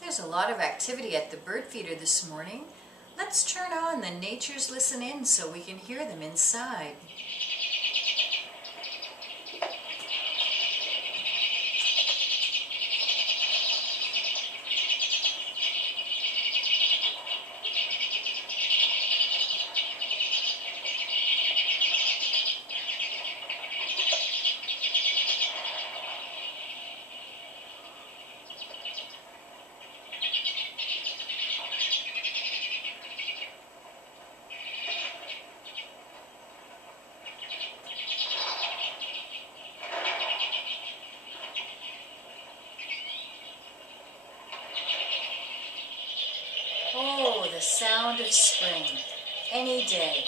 There's a lot of activity at the bird feeder this morning. Let's turn on the Nature's Listen In so we can hear them inside. Oh, the sound of spring, any day.